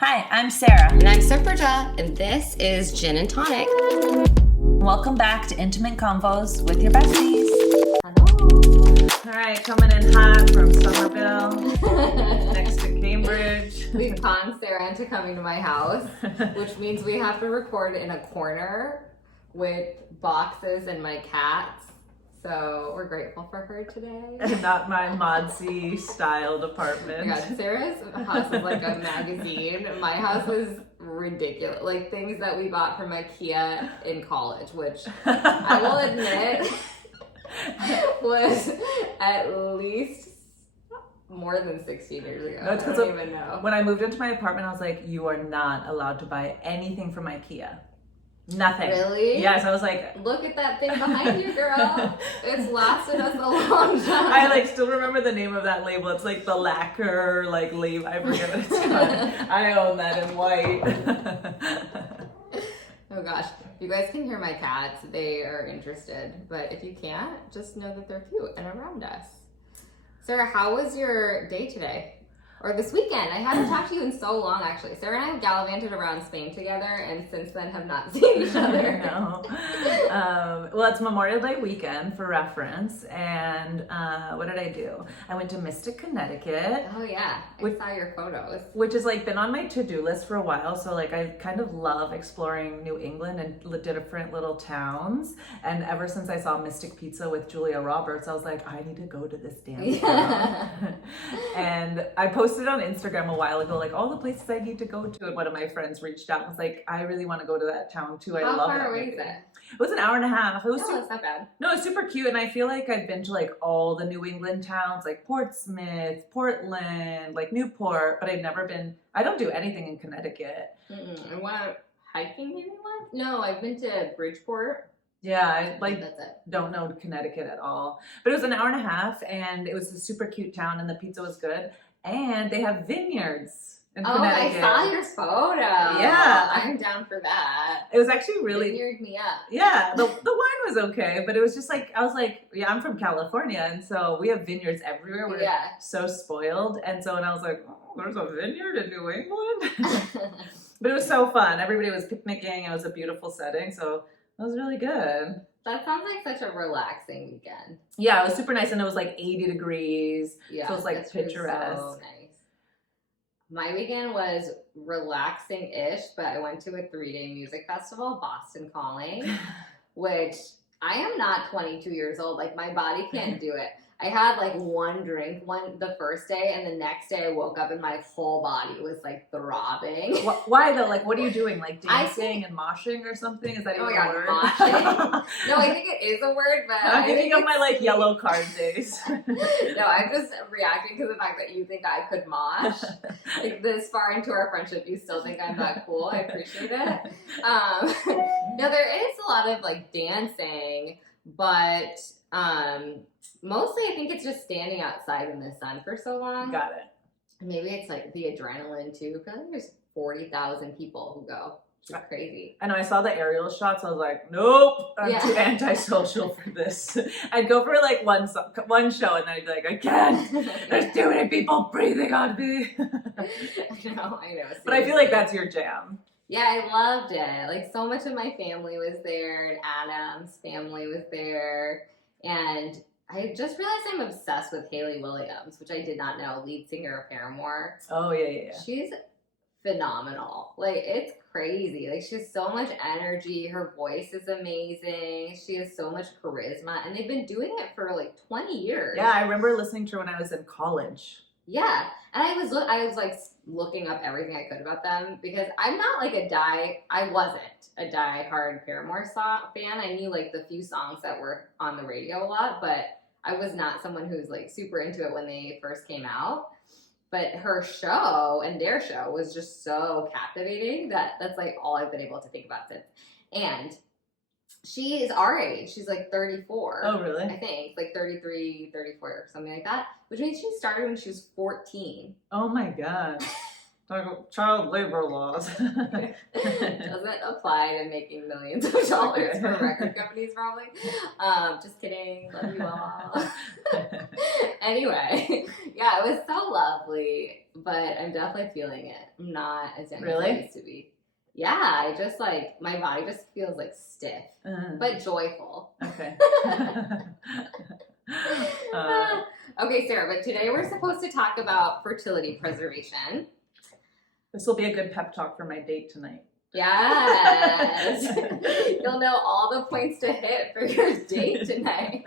Hi, I'm Sara. And I'm Supraja, and this is Gin and Tonic. Welcome back to Intimate Convos with your besties. Hello. All right, coming in hot from Somerville, next to Cambridge. We've conned Sara into coming to my house, which means we have to record in a corner with boxes and my cats. So we're grateful for her today. And not my Modsy styled apartment. Oh my God, Sarah's house is like a magazine. My house is ridiculous. Like things that we bought from IKEA in college, which I will admit was at least more than 16 years ago. No, it's I don't even know. When I moved into my apartment, I was like, you are not allowed to buy anything from IKEA. Nothing. Really? Yes, I was like, look at that thing behind you, girl. It's lasted us a long time. I still remember the name of that label. It's like the lacquer, label. I forget what it's called. I own that in white. Oh gosh, you guys can hear my cats. They are interested, but if you can't, just know that they're cute and around us. Sara, how was your day today? Or this weekend? I haven't talked to you in so long, actually. Sara and I have gallivanted around Spain together, and since then have not seen each other. No. Well, it's Memorial Day weekend for reference, and what did I do? I went to Mystic, Connecticut. Oh yeah, I saw your photos. Which has been on my to-do list for a while. So I kind of love exploring New England and different little towns. And ever since I saw Mystic Pizza with Julia Roberts, I was like, I need to go to this damn town. And I posted on Instagram a while ago, all the places I need to go to, and one of my friends reached out and was like, I really want to go to that town too. I How love far that away movie. is it? It was an hour and a half. It was It's not bad. No, it's super cute, and I feel like I've been to all the New England towns, like Portsmouth, Portland, Newport, but I've never been. I don't do anything in Connecticut. I went hiking maybe once. No, I've been to Bridgeport. Yeah, I That's it. don't know Connecticut at all. But it was an hour and a half, and it was a super cute town, and the pizza was good. And they have vineyards in Connecticut. I saw your photo. Yeah. I'm down for that. It was actually really... Vineyard me up. Yeah, the wine was okay, but it was just I was like, yeah, I'm from California, and so we have vineyards everywhere. We're so spoiled. And so when I was like, oh, there's a vineyard in New England? But it was so fun. Everybody was picnicking. It was a beautiful setting, so it was really good. That sounds like such a relaxing weekend. Yeah, it was super nice, and it was 80 degrees. Yeah, so it was picturesque. So nice. My weekend was relaxing-ish, but I went to a 3-day music festival, Boston Calling, which I am not 22 years old. My body can't do it. I had one drink the first day, and the next day I woke up and my whole body was throbbing. Why though? What are you doing? Dancing and moshing or something? Is that even a word? Moshing? No, I think it is a word, but I'm thinking of my yellow card days. No, I'm just reacting to the fact that you think I could mosh. This far into our friendship, you still think I'm that cool. I appreciate it. No, there is a lot of dancing, but mostly I think it's just standing outside in the sun for so long. Got it. Maybe it's the adrenaline too, because I think there's 40,000 people who go. It's crazy. I know, I saw the aerial shots. I was like, nope, I'm too antisocial for this. I'd go for one show, and then I'd be like, I can't. There's too many people breathing on me. I know. Seriously. But I feel like that's your jam. Yeah, I loved it. So much of my family was there, and Adam's family was there, and I just realized I'm obsessed with Hayley Williams, which I did not know, lead singer of Paramore. Oh, yeah. She's phenomenal. It's crazy. She has so much energy. Her voice is amazing. She has so much charisma, and they've been doing it for 20 years. Yeah, I remember listening to her when I was in college. Yeah, and I was looking up everything I could about them, because I'm not I wasn't a die-hard Paramore fan. I knew the few songs that were on the radio a lot, but I was not someone who's super into it when they first came out. But her show and their show was just so captivating that's all I've been able to think about since. And she is our age. She's 34. Oh, really? I think 33, 34 or something like that, which means she started when she was 14. Oh my God. child labor laws. Doesn't apply to making millions of dollars for record companies, probably. Just kidding. Love you all. Anyway, yeah, it was so lovely, but I'm definitely feeling it. I'm not as young as I used to be. Yeah, I just like, my body just feels like stiff, but joyful. Okay. Okay, Sarah, but today we're supposed to talk about fertility preservation. This will be a good pep talk for my date tonight. Yes. You'll know all the points to hit for your date tonight.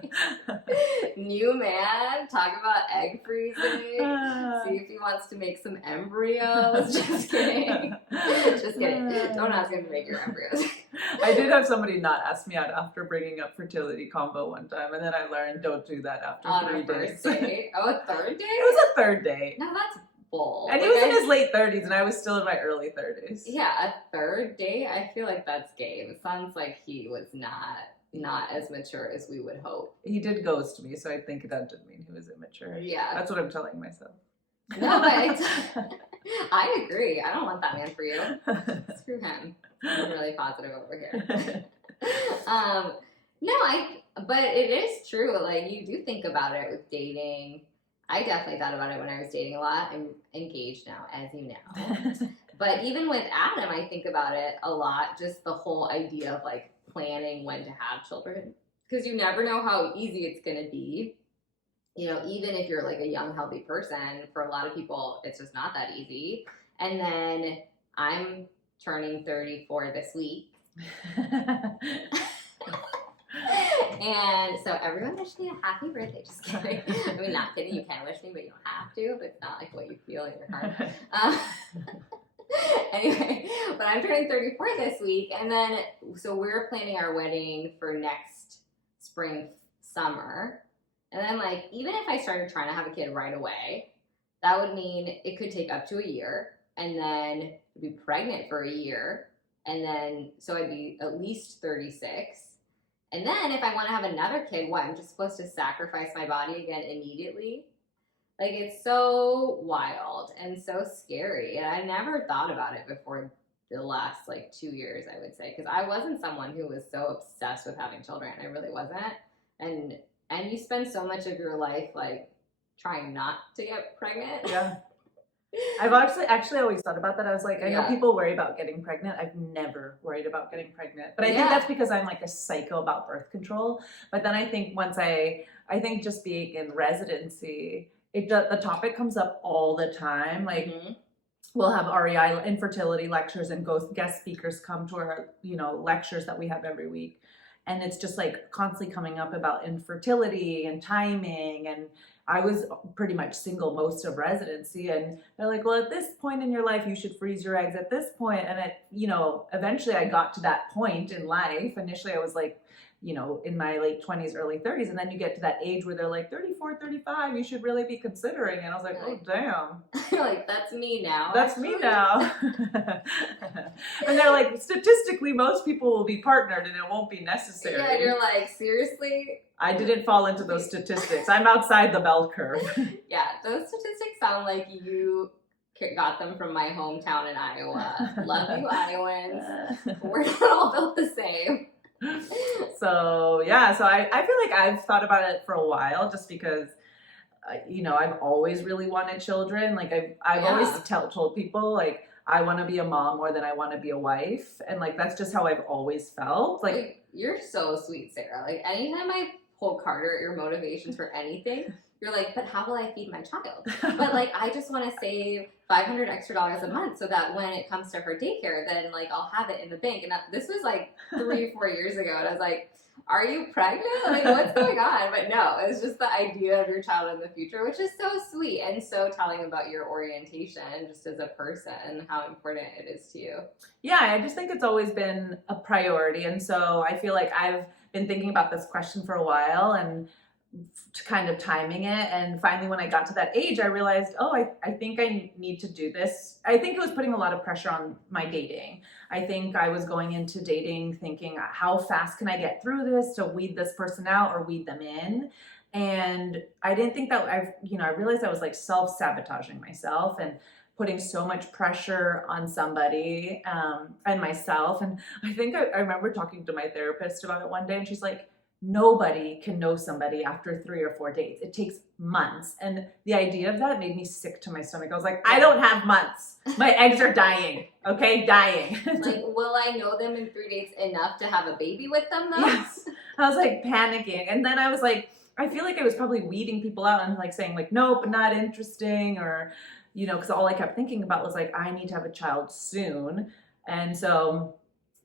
New man, talk about egg freezing. See if he wants to make some embryos. Just kidding. Just kidding. Don't ask him to make your embryos. I did have somebody not ask me out after bringing up fertility combo one time, and then I learned don't do that after 3 days. First date? Oh, a third date? It was a third date. No, that's bull. And he was in his late 30s, and I was still in my early 30s. Yeah, a third date? I feel like that's gay. It sounds like he was not as mature as we would hope. He did ghost me, so I think that didn't mean he was immature. Yeah. That's what I'm telling myself. No, but I agree. I don't want that man for you. Screw him. I'm really positive over here. But it is true. Like, you do think about it with dating. I definitely thought about it when I was dating a lot. I'm engaged now, as you know. But even with Adam, I think about it a lot. Just the whole idea of like planning when to have children, because you never know how easy it's going to be. You know, even if you're like a young, healthy person, for a lot of people, it's just not that easy. And then I'm turning 34 this week. And so everyone wish me a happy birthday. Just kidding. I mean, not kidding. You can wish me, but you don't have to. But it's not like what you feel in your heart. Anyway, but I'm turning 34 this week. And then, so we're planning our wedding for next spring, summer. And then, like, even if I started trying to have a kid right away, that would mean it could take up to a year. And then be pregnant for a year. And then, so I'd be at least 36. And then if I want to have another kid, what, I'm just supposed to sacrifice my body again immediately? Like, it's so wild and so scary. And I never thought about it before the last, like, 2 years, I would say. Because I wasn't someone who was so obsessed with having children. I really wasn't. And you spend so much of your life, like, trying not to get pregnant. Yeah. I've actually always thought about that. I was like, I know people worry about getting pregnant. I've never worried about getting pregnant. But I think that's because I'm like a psycho about birth control. But then I think I think just being in residency, the topic comes up all the time. Like, we'll have REI infertility lectures and guest speakers come to our, lectures that we have every week. And it's just like constantly coming up about infertility and timing. And I was pretty much single most of residency, and they're like, well, at this point in your life, you should freeze your eggs at this point. And eventually I got to that point in life. Initially I was like, in my late 20s, early 30s. And then you get to that age where they're like 34, 35, you should really be considering. And I was like, oh, damn. You're like, that's me now. That's me now. And they're like, statistically, most people will be partnered and it won't be necessary. Yeah, you're like, seriously? I didn't fall into those statistics. I'm outside the bell curve. Yeah, those statistics sound like you got them from my hometown in Iowa. Love you, Iowans. We're not all built the same. So I feel like I've thought about it for a while, just because I've always really wanted children. Like I've always told people, like, I want to be a mom more than I want to be a wife, and like that's just how I've always felt. Like, you're so sweet, Sarah. Like, anytime I pull Carter at your motivations for anything, you're like, but how will I feed my child? But like, I just want to save $500 extra a month so that when it comes to her daycare, then like I'll have it in the bank. And this was like 3 or 4 years ago, and I was like, are you pregnant? Like, what's going on? But no, it's just the idea of your child in the future, which is so sweet and so telling about your orientation just as a person and how important it is to you. Yeah, I just think it's always been a priority. And so I feel like I've been thinking about this question for a while and kind of timing it. And finally, when I got to that age, I realized, I think I need to do this. I think it was putting a lot of pressure on my dating. I think I was going into dating thinking, how fast can I get through this to weed this person out or weed them in? And I didn't think that I realized I was like self-sabotaging myself and putting so much pressure on somebody and myself. And I think I remember talking to my therapist about it one day, and she's like, nobody can know somebody after 3 or 4 dates. It takes months. And the idea of that made me sick to my stomach. I was like, I don't have months. My eggs are dying. Okay, dying. Like, will I know them in 3 dates enough to have a baby with them though? Yes. I was like panicking. And then I was like, I feel like I was probably weeding people out and like saying like, nope, not interesting, or, you know, because all I kept thinking about was like, I need to have a child soon. And so,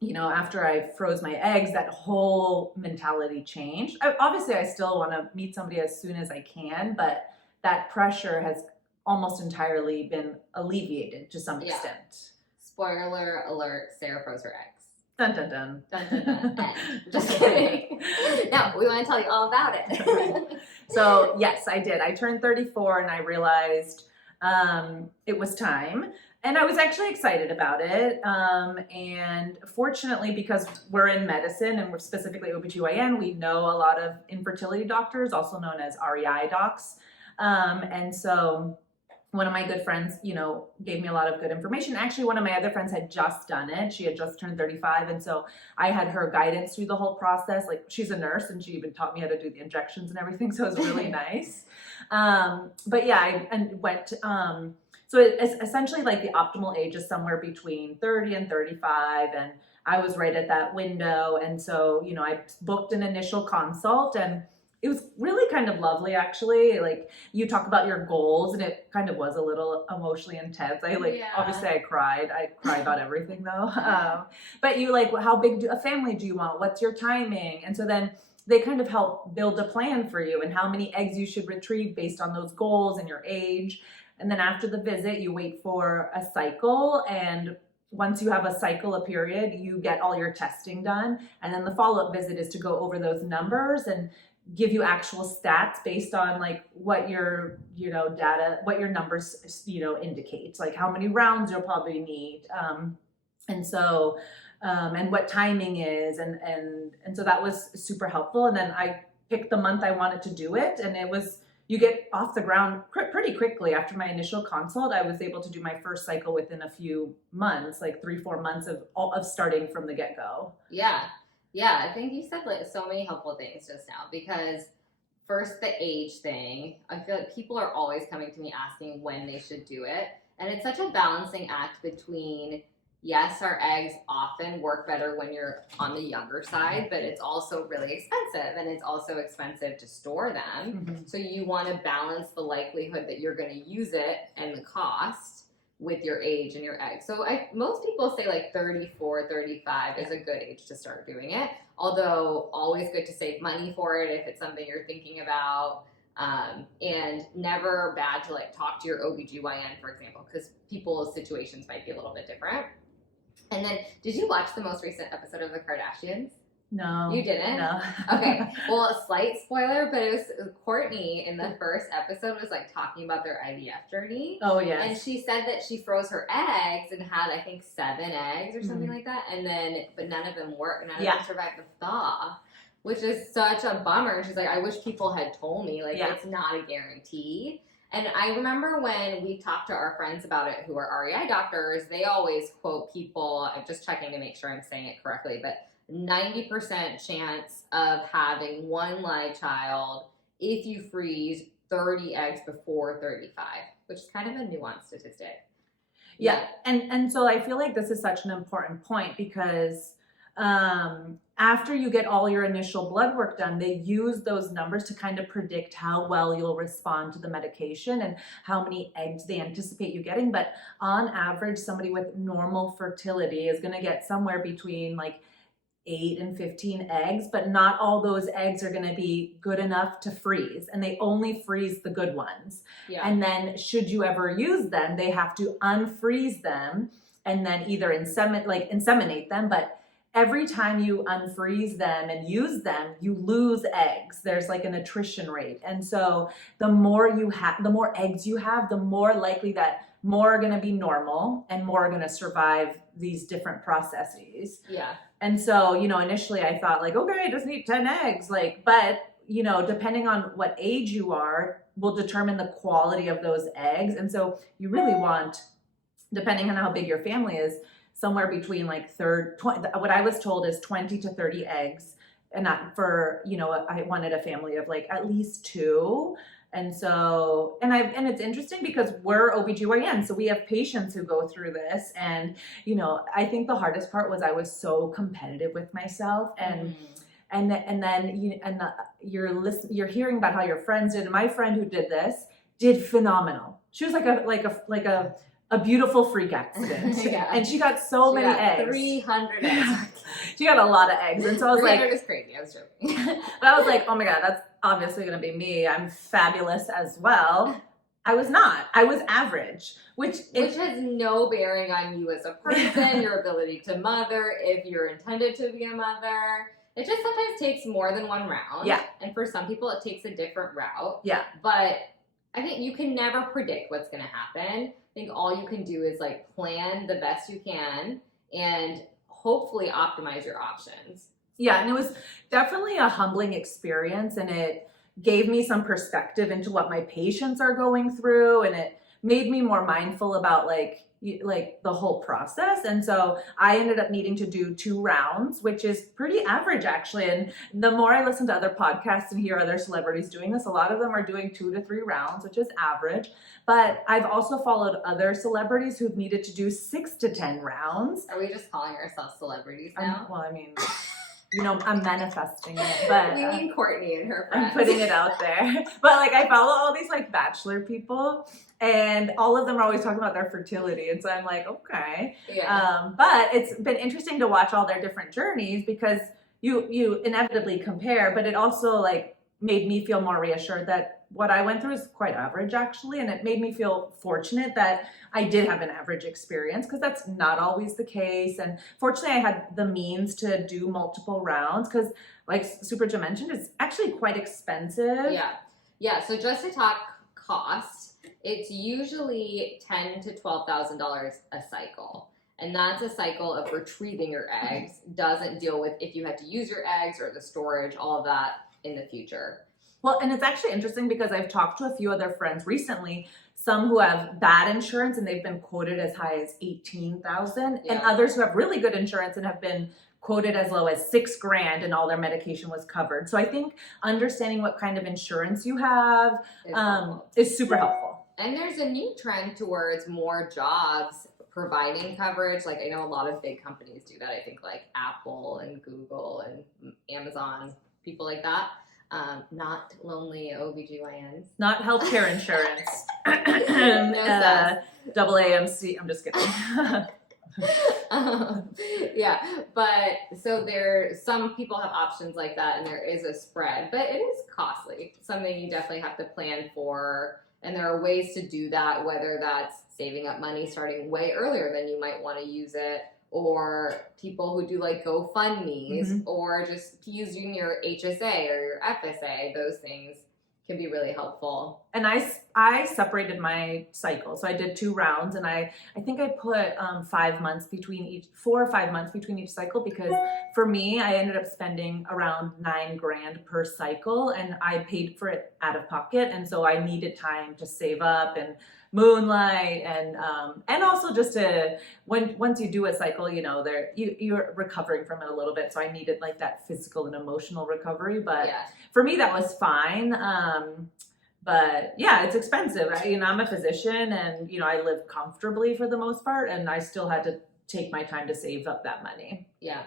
you know, after I froze my eggs, that whole mentality changed. Obviously, I still want to meet somebody as soon as I can, but that pressure has almost entirely been alleviated to some extent. Spoiler alert, Sarah froze her eggs. Dun dun dun. Dun dun dun. Just kidding. No, we want to tell you all about it. So yes, I did. I turned 34 and I realized it was time. And I was actually excited about it. And fortunately, because we're in medicine and we're specifically OBGYN, we know a lot of infertility doctors, also known as REI docs. And so one of my good friends, you know, gave me a lot of good information. Actually, one of my other friends had just done it. She had just turned 35. And so I had her guidance through the whole process. Like, she's a nurse and she even taught me how to do the injections and everything. So it was really nice. But yeah, I went, so it's essentially like the optimal age is somewhere between 30 and 35. And I was right at that window. And so, you know, I booked an initial consult, and it was really kind of lovely, actually. Like, you talk about your goals, and it kind of was a little emotionally intense. Obviously I cried. I cry about everything though. But you like, how big a family do you want? What's your timing? And so then they kind of help build a plan for you and how many eggs you should retrieve based on those goals and your age. And then after the visit, you wait for a cycle, and once you have a cycle, a period, you get all your testing done. And then the follow-up visit is to go over those numbers and give you actual stats based on like what your, you know, data, what your numbers, you know, indicate, like how many rounds you'll probably need. And so, and what timing is. And so that was super helpful. And then I picked the month I wanted to do it. And it was, you get off the ground pretty quickly. After my initial consult, I was able to do my first cycle within a few months, like 3-4 months of starting from the get-go. Yeah. Yeah, I think you said like so many helpful things just now, because first the age thing, I feel like people are always coming to me asking when they should do it. And it's such a balancing act between, yes, our eggs often work better when you're on the younger side, but it's also really expensive, and it's also expensive to store them. Mm-hmm. So you want to balance the likelihood that you're going to use it and the cost with your age and your eggs. So most people say like 34, 35 is a good age to start doing it. Although always good to save money for it if it's something you're thinking about. And never bad to like talk to your OBGYN, for example, because people's situations might be a little bit different. And then, did you watch the most recent episode of The Kardashians? No. You didn't? No. Okay. Well, a slight spoiler, but it was Courtney in the first episode was like talking about their IVF journey. Oh, yes. And she said that she froze her eggs and had, I think, 7 eggs or something like that. And then, but none of them worked. None of them survived the thaw, which is such a bummer. She's like, I wish people had told me. Like, it's not a guarantee. And I remember when we talked to our friends about it who are REI doctors, they always quote people, I'm just checking to make sure I'm saying it correctly, but 90% chance of having 1 live child if you freeze 30 eggs before 35, which is kind of a nuanced statistic. Yeah. And so I feel like this is such an important point, because after you get all your initial blood work done, they use those numbers to kind of predict how well you'll respond to the medication and how many eggs they anticipate you getting. But on average, somebody with normal fertility is going to get somewhere between like 8 and 15 eggs, but not all those eggs are going to be good enough to freeze, and they only freeze the good ones. Yeah. And then should you ever use them, they have to unfreeze them and then either inseminate them, but every time you unfreeze them and use them, you lose eggs. There's like an attrition rate. And so the more eggs you have, the more likely that more are going to be normal and more are going to survive these different processes. Yeah. And so, you know, initially I thought like, okay, I just need 10 eggs. But, you know, depending on what age you are will determine the quality of those eggs. And so you really want depending on how big your family is, somewhere between like 20, what I was told is 20 to 30 eggs. And not for, I wanted a family of like at least 2. And so, and it's interesting because we're OBGYN, so we have patients who go through this. And, I think the hardest part was I was so competitive with myself, and then you're hearing about how your friends did. And my friend who did this did phenomenal. She was like a beautiful freak accident. Yeah. And she got so many eggs. 300 eggs. She got a lot of eggs. And so I was 300 is crazy. I was joking. but I was like, oh my God, that's obviously going to be me. I'm fabulous as well. I was not. I was average, which has no bearing on you as a person, your ability to mother, if you're intended to be a mother. It just sometimes takes more than one round. Yeah. And for some people, it takes a different route. Yeah. But I think you can never predict what's going to happen. I think all you can do is like plan the best you can and hopefully optimize your options. Yeah. And it was definitely a humbling experience, and it gave me some perspective into what my patients are going through, and it made me more mindful about like the whole process. And so I ended up needing to do 2 rounds, which is pretty average actually. And the more I listen to other podcasts and hear other celebrities doing this, a lot of them are doing 2 to 3 rounds, which is average. But I've also followed other celebrities who've needed to do 6 to 10 rounds. Are we just calling ourselves celebrities now? I'm manifesting it, but we mean Courtney and her friends. I'm putting it out there. But like I follow all these like bachelor people, and all of them are always talking about their fertility, and so I'm like, okay. Yeah. But it's been interesting to watch all their different journeys, because you inevitably compare, but it also like made me feel more reassured that what I went through is quite average actually, and it made me feel fortunate that I did have an average experience, because that's not always the case. And fortunately I had the means to do multiple rounds, because like Supraja mentioned, it's actually quite expensive. Yeah. So just to talk cost, it's usually $10,000 to $12,000 a cycle. And that's a cycle of retrieving your eggs. Doesn't deal with if you had to use your eggs or the storage, all of that in the future. Well, and it's actually interesting because I've talked to a few other friends recently, some who have bad insurance and they've been quoted as high as 18,000, and others who have really good insurance and have been quoted as low as $6,000 and all their medication was covered. So I think understanding what kind of insurance you have is super helpful. And there's a new trend towards more jobs providing coverage. Like I know a lot of big companies do that. I think like Apple and Google and Amazon, people like that. Not lonely OBGYNs. Not healthcare insurance. Double AMC. I'm just kidding. Yeah, but so some people have options like that, and there is a spread, but it is costly. Something you definitely have to plan for, and there are ways to do that, whether that's saving up money starting way earlier than you might want to use it, or people who do like GoFundMes, or just using your HSA or your FSA. Those things can be really helpful. And I separated my cycle. So I did 2 rounds, and I think I put 5 months between each, 4 or 5 months between each cycle, because for me, I ended up spending around $9,000 per cycle, and I paid for it out of pocket. And so I needed time to save up and moonlight, and also just to once you do a cycle, you're recovering from it a little bit. So I needed like that physical and emotional recovery, but for me that was fine. But yeah, it's expensive. I'm a physician, and I live comfortably for the most part, and I still had to take my time to save up that money. Yeah.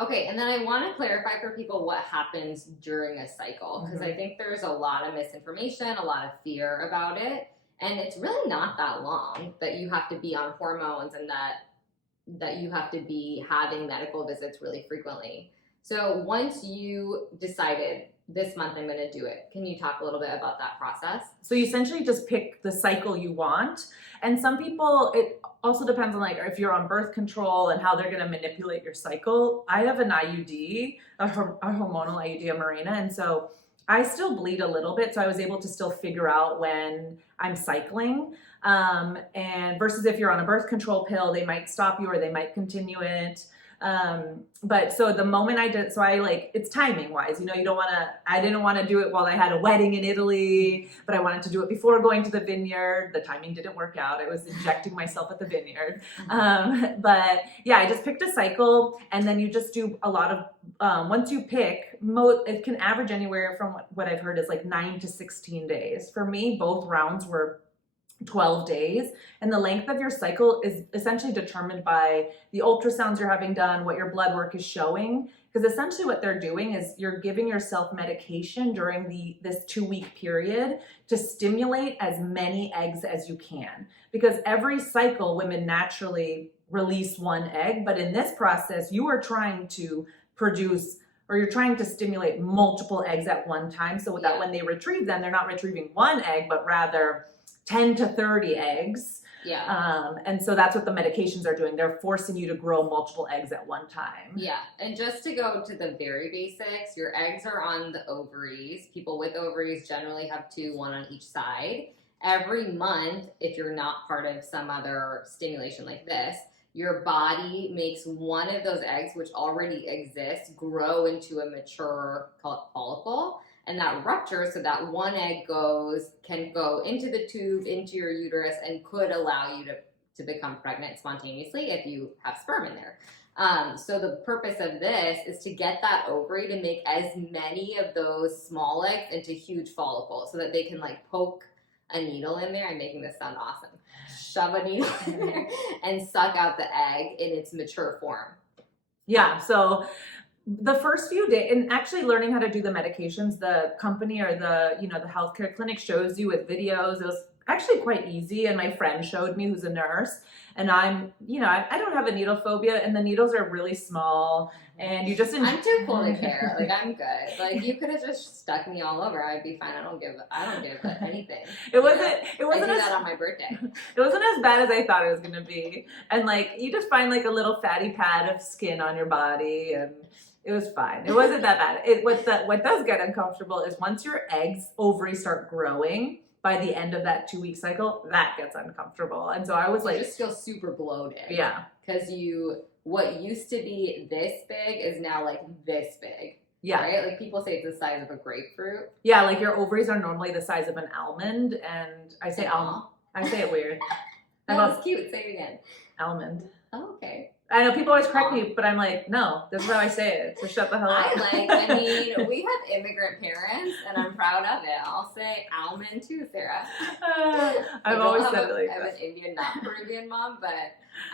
Okay, and then I want to clarify for people what happens during a cycle, because I think there's a lot of misinformation, a lot of fear about it. And it's really not that long that you have to be on hormones, and that you have to be having medical visits really frequently. So once you decided this month I'm going to do it, can you talk a little bit about that process? So you essentially just pick the cycle you want. And some people, it also depends on like if you're on birth control and how they're going to manipulate your cycle. I have an IUD, a hormonal IUD, a Mirena, and so I still bleed a little bit, so I was able to still figure out when I'm cycling. And versus if you're on a birth control pill, they might stop you or they might continue it. But so the moment I did, so I like, it's timing wise, you know, you don't want to, I didn't want to do it while I had a wedding in Italy, but I wanted to do it before going to the vineyard. The timing didn't work out. I was injecting myself at the vineyard. But yeah, I just picked a cycle, and then you just do a lot of, once you pick, it can average anywhere from what I've heard is like 9 to 16 days. For me, both rounds were 12 days, and the length of your cycle is essentially determined by the ultrasounds you're having done, what your blood work is showing, because essentially what they're doing is you're giving yourself medication during this 2-week period to stimulate as many eggs as you can, because every cycle women naturally release 1 egg, but in this process you are trying to produce, or you're trying to stimulate multiple eggs at one time, so that when they retrieve them, they're not retrieving 1 egg, but rather 10 to 30 eggs. Yeah. And so that's what the medications are doing. They're forcing you to grow multiple eggs at one time. Yeah. And just to go to the very basics, your eggs are on the ovaries. People with ovaries generally have 2, 1 on each side. Every month, if you're not part of some other stimulation like this, your body makes one of those eggs, which already exists, grow into a mature follicle. And that ruptures, so that 1 egg can go into the tube, into your uterus, and could allow you to become pregnant spontaneously if you have sperm in there. So the purpose of this is to get that ovary to make as many of those small eggs into huge follicles, so that they can like poke a needle in there. I'm making this sound awesome. Shove a needle in there and suck out the egg in its mature form. Yeah, so the first few days, and actually learning how to do the medications, the company or the healthcare clinic shows you with videos. It was actually quite easy, and my friend showed me, who's a nurse, and I don't have a needle phobia, and the needles are really small, and you just I'm too cool to care. Like, I'm good. Like, you could have just stuck me all over. I'd be fine. I don't give anything. It wasn't I do that on my birthday. It wasn't as bad as I thought it was gonna be, and like you just find like a little fatty pad of skin on your body, and it was fine. It wasn't that bad. What does get uncomfortable is once your ovaries start growing, by the end of that 2-week cycle, that gets uncomfortable. And so I was like, you just feel super bloated. Yeah. Because what used to be this big is now like this big. Yeah. Right? Like people say it's the size of a grapefruit. Yeah, like your ovaries are normally the size of an almond, and I say almond. I say it weird. That's cute. Say it again. Almond. Oh, okay. I know people always correct me, but I'm like, no, this is how I say it. So shut the hell up. I mean, we have immigrant parents, and I'm proud of it. I'll say almond too, Sarah. I've always said it like that. I have an Indian, not Peruvian mom, but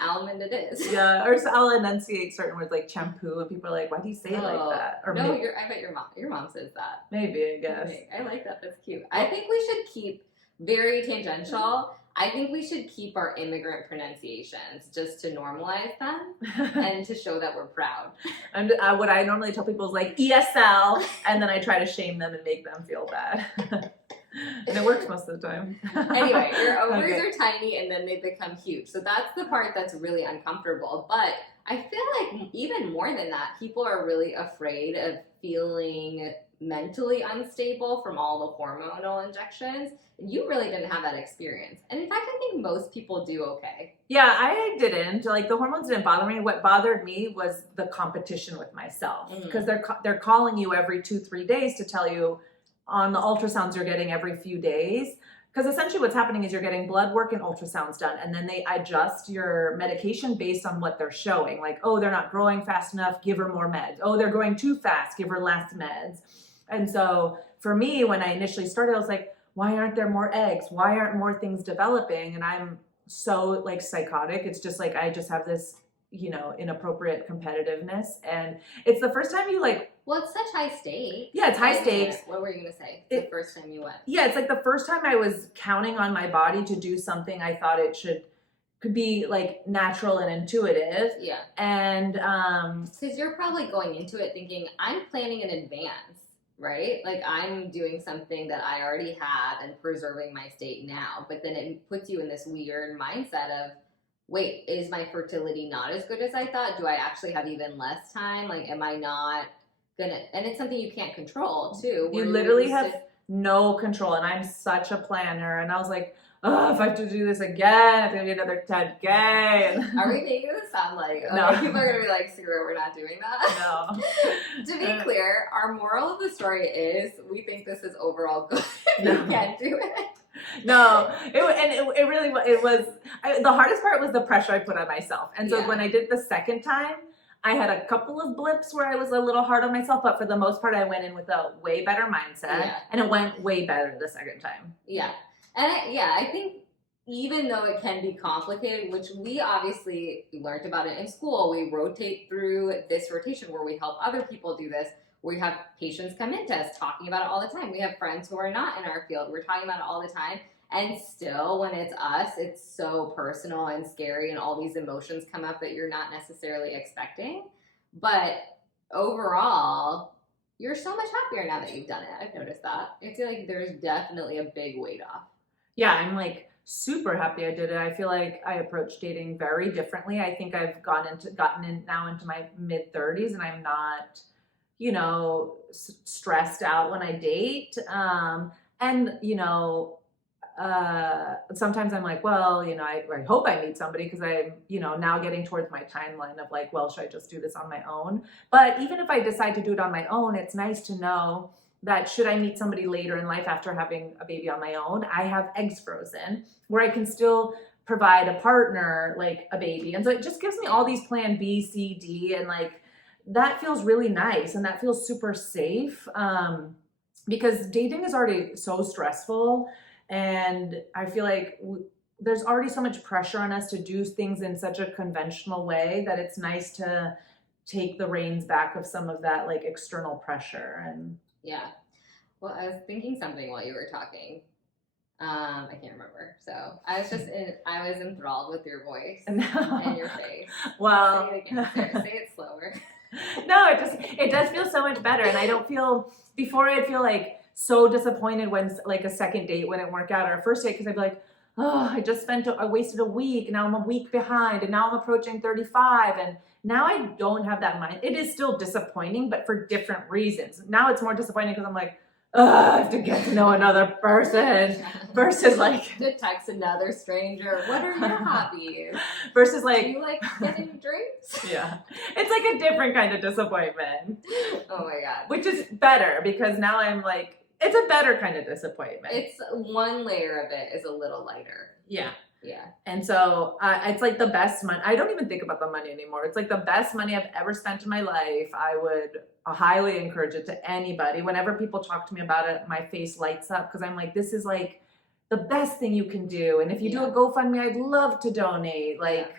almond it is. Yeah, or so I'll enunciate certain words like shampoo, and people are like, why do you say it like that? Or no, I bet your mom says that. Maybe, I guess. I like that. That's cute. I think we should keep very tangential. I think we should keep our immigrant pronunciations just to normalize them and to show that we're proud. And what I normally tell people is like ESL, and then I try to shame them and make them feel bad. And it works most of the time. Anyway, your ovaries are tiny and then they become huge. So that's the part that's really uncomfortable. But I feel like even more than that, people are really afraid of feeling mentally unstable from all the hormonal injections. You really didn't have that experience. And in fact, I think most people do okay. Yeah, I didn't. Like, the hormones didn't bother me. What bothered me was the competition with myself. Because they're calling you every 2-3 days to tell you on the ultrasounds you're getting every few days. Because essentially what's happening is you're getting blood work and ultrasounds done, and then they adjust your medication based on what they're showing. Like, oh, they're not growing fast enough, give her more meds. Oh, they're growing too fast, give her less meds. And so for me, when I initially started, I was like, why aren't there more eggs? Why aren't more things developing? And I'm so like psychotic. It's just like, I just have this, inappropriate competitiveness. And it's the first time you like, well, it's such high stakes. Yeah, it's high stakes. What were you going to say? It's the first time you went. Yeah, it's like the first time I was counting on my body to do something I thought it could be like natural and intuitive. Yeah. And because you're probably going into it thinking, I'm planning in advance, right? Like, I'm doing something that I already have and preserving my state now. But then it puts you in this weird mindset of, wait, is my fertility not as good as I thought? Do I actually have even less time? Like, am I not gonna? And it's something you can't control too. You literally have no control. And I'm such a planner. And I was like, oh, if I have to do this again, it's gonna be another 10K. And Are we making this sound like, okay, No. people are going to be like, screw it, we're not doing that? no. To be clear, our moral of the story is we think this is overall good if No. you can do it. No, it really it was the hardest part was the pressure I put on myself. And so Yeah. when I did the second time, I had a couple of blips where I was a little hard on myself, but for the most part, I went in with a way better mindset, Yeah. and it went way better the second time. Yeah. And I think even though it can be complicated, which we obviously learned about it in school, we rotate through this rotation where we help other people do this. We have patients come into us talking about it all the time. We have friends who are not in our field. We're talking about it all the time. And still, when it's us, it's so personal and scary, and all these emotions come up that you're not necessarily expecting. But overall, you're so much happier now that you've done it. I've noticed that. I feel like there's definitely a big weight off. Yeah, I'm like super happy I did it. I feel like I approach dating very differently. I think I've gotten in now into my mid 30s, and I'm not, stressed out when I date. And sometimes I'm like, well, I hope I meet somebody, because I'm, now getting towards my timeline of like, well, should I just do this on my own? But even if I decide to do it on my own, it's nice to know that should I meet somebody later in life after having a baby on my own, I have eggs frozen where I can still provide a partner like a baby. And so it just gives me all these plan B, C, D, and like that feels really nice, and that feels super safe, because dating is already so stressful. And I feel like there's already so much pressure on us to do things in such a conventional way that it's nice to take the reins back of some of that like external pressure. And yeah. Well, I was thinking something while you were talking. I can't remember. So I was enthralled with your voice and your face. Well, say it again. Say it slower. No, it does feel so much better. And I don't feel, before I'd feel like so disappointed when like a second date wouldn't work out, or a first date, because I'd be like, oh, I wasted a week. Now I'm a week behind, and now I'm approaching 35. And now I don't have that mind. It is still disappointing, but for different reasons. Now it's more disappointing because I'm like, I have to get to know another person, versus like to text another stranger. What are your hobbies? Versus like, do you like getting drinks? Yeah, it's like a different kind of disappointment. Oh my god, which is better, because now I'm like, it's a better kind of disappointment. It's one layer of it is a little lighter. Yeah. Yeah. And so it's like the best money. I don't even think about the money anymore. It's like the best money I've ever spent in my life. I would highly encourage it to anybody. Whenever people talk to me about it, my face lights up, because I'm like, this is like the best thing you can do. And if you do a GoFundMe, I'd love to donate. Like,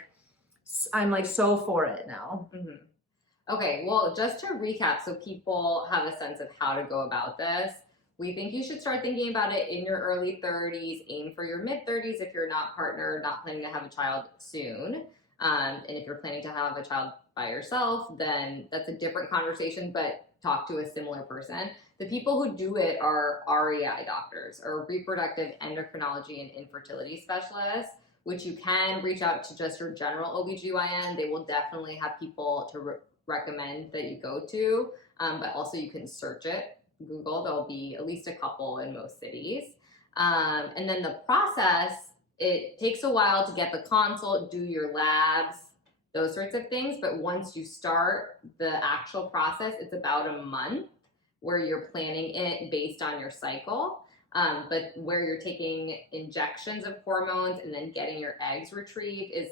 I'm like so for it now. Mm-hmm. Okay, well, just to recap, so people have a sense of how to go about this. We think you should start thinking about it in your early 30s. Aim for your mid 30s if you're not partnered, not planning to have a child soon. And if you're planning to have a child by yourself, then that's a different conversation, but talk to a similar person. The people who do it are REI doctors, or reproductive endocrinology and infertility specialists, which you can reach out to just your general OBGYN. They will definitely have people to recommend that you go to, but also you can search it. Google, there'll be at least a couple in most cities. And then the process, it takes a while to get the consult, do your labs, those sorts of things. But once you start the actual process, it's about a month where you're planning it based on your cycle. But where you're taking injections of hormones and then getting your eggs retrieved is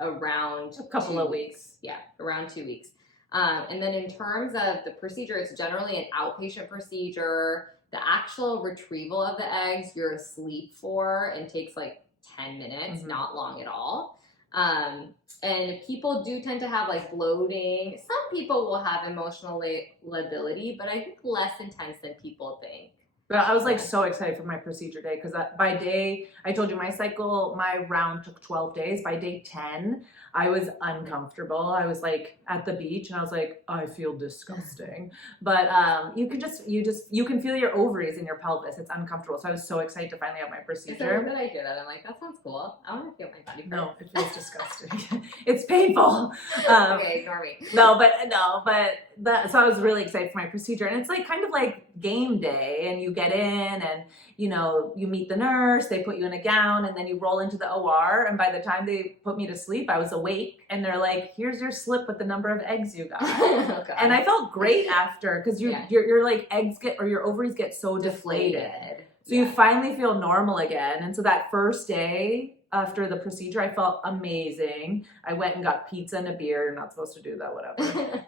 around a couple of weeks. Yeah, around 2 weeks. And then in terms of the procedure, it's generally an outpatient procedure. The actual retrieval of the eggs, you're asleep for, and takes like 10 minutes, not long at all. And people do tend to have like bloating. Some people will have emotional lability, but I think less intense than people think. But I was like so excited for my procedure day, because by day, I told you my round took 12 days. By day 10, I was uncomfortable. I was like at the beach, and I was like, I feel disgusting. But you can feel your ovaries in your pelvis. It's uncomfortable. So I was so excited to finally have my procedure. It's so that I hear that. I'm like, that sounds cool. I want to feel my body. No, it feels disgusting. It's painful. Okay, ignore me. So I was really excited for my procedure, and it's like kind of like game day, and you get in and, you know, you meet the nurse, they put you in a gown, and then you roll into the OR. And by the time they put me to sleep, I was awake, and they're like, here's your slip with the number of eggs you got. Oh, God. And I felt great after, because your like eggs your ovaries get so deflated. So you finally feel normal again. And so that first day after the procedure, I felt amazing. I went and got pizza and a beer. You're not supposed to do that, whatever.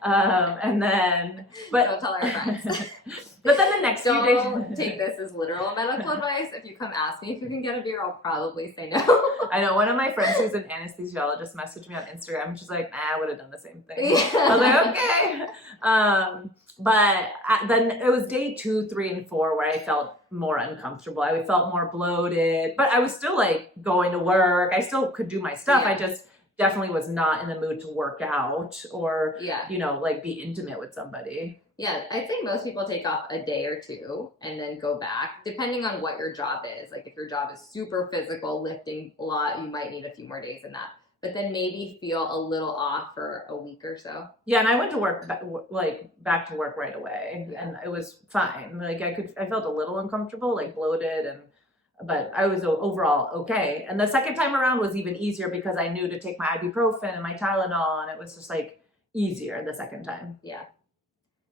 And then, but don't tell our friends. But then the next few days, don't take this as literal medical advice. If you come ask me if you can get a beer, I'll probably say no. I know one of my friends who's an anesthesiologist messaged me on Instagram, and she's like, I would have done the same thing. Yeah. I was like, okay. But then it was day 2, 3, and 4 where I felt more uncomfortable. I felt more bloated, but I was still like going to work. I still could do my stuff. Yeah. I just definitely was not in the mood to work out or, Yeah. you know, like be intimate with somebody. Yeah, I think most people take off a day or 2 and then go back, depending on what your job is. Like if your job is super physical, lifting a lot, you might need a few more days in that. But then maybe feel a little off for a week or so. Yeah, and I went to work, back to work right away, Yeah. and it was fine. Like I felt a little uncomfortable, like bloated, but I was overall okay. And the second time around was even easier because I knew to take my ibuprofen and my Tylenol, and it was just like easier the second time. Yeah,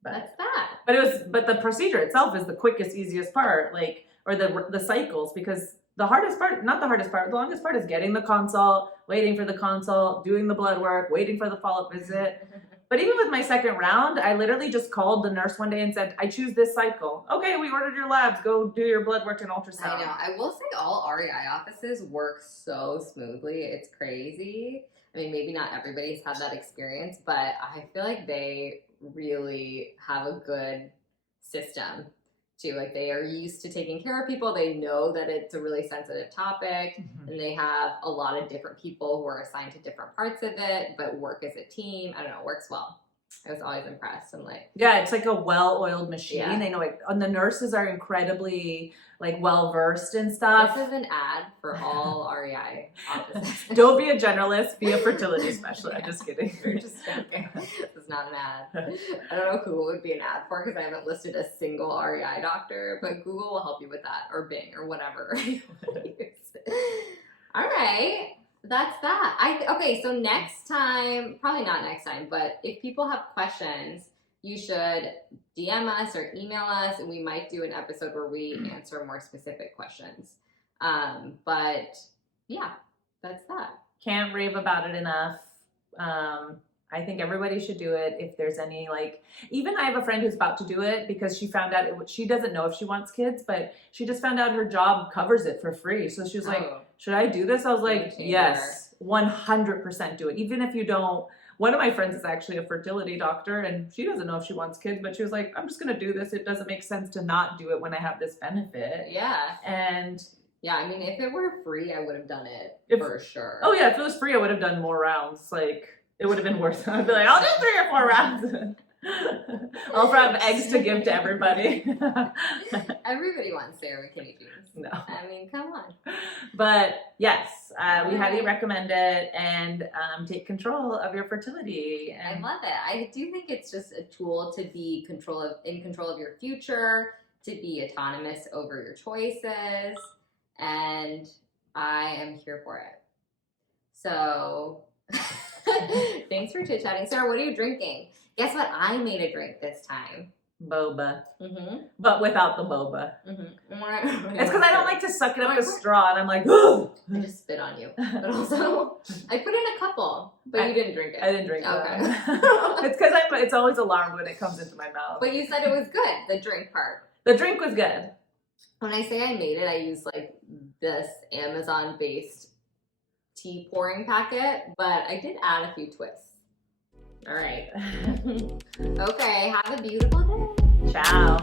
But that's that. but the procedure itself is the quickest, easiest part, like, or the cycles, because the hardest part, not the hardest part, the longest part is getting the consult, waiting for the consult, doing the blood work, waiting for the follow-up visit. But even with my second round, I literally just called the nurse one day and said, I choose this cycle. Okay, we ordered your labs. Go do your blood work and ultrasound. I know. I will say all REI offices work so smoothly. It's crazy. I mean, maybe not everybody's had that experience, but I feel like they really have a good system too. Like they are used to taking care of people. They know that it's a really sensitive topic, and they have a lot of different people who are assigned to different parts of it, but work as a team. I don't know, it works well. I was always impressed. I'm like, yeah, it's like a well-oiled machine. Yeah. They know it, and the nurses are incredibly like well-versed and stuff. this is an ad for all REI offices. Don't be a generalist, be a fertility specialist. Yeah. Just kidding. We're just joking. This is not an ad. I don't know who it would be an ad for because I haven't listed a single REI doctor, but Google will help you with that, or Bing, or whatever. All right, that's that. Okay, so next time, probably not next time, but if people have questions, you should DM us or email us, and we might do an episode where we answer more specific questions. But yeah, that's that. Can't rave about it enough. I think everybody should do it if there's any, like, even I have a friend who's about to do it because she found out she doesn't know if she wants kids, but she just found out her job covers it for free. So she was like, should I do this? I was like, yes, 100% do it. Even if you don't. One of my friends is actually a fertility doctor, and she doesn't know if she wants kids, but she was like, I'm just going to do this. It doesn't make sense to not do it when I have this benefit. Yeah. And yeah, I mean, if it were free, I would have done it for sure. Oh, yeah, if it was free, I would have done more rounds. Like, it would have been worth it. I'd be like, I'll do 3 or 4 rounds. I'll have eggs to give to everybody. Everybody wants Sarah McKinney jeans. No. I mean, come on. But yes, we highly recommend it, and take control of your fertility. And I love it. I do think it's just a tool to be in control of your future, to be autonomous over your choices, and I am here for it. So thanks for chit-chatting. Sarah, what are you drinking? Guess what? I made a drink this time. Boba. Mm-hmm. But without the boba. Mm-hmm. It's because I don't like to suck it up with straw, and I'm like, ugh. I just spit on you. But also, I put in a couple, but you didn't drink it. I didn't drink it. Okay. It's because it's always alarmed when it comes into my mouth. But you said it was good, the drink part. The drink was good. When I say I made it, I used like this Amazon-based tea pouring packet, but I did add a few twists. All right. Okay, have a beautiful day. Ciao.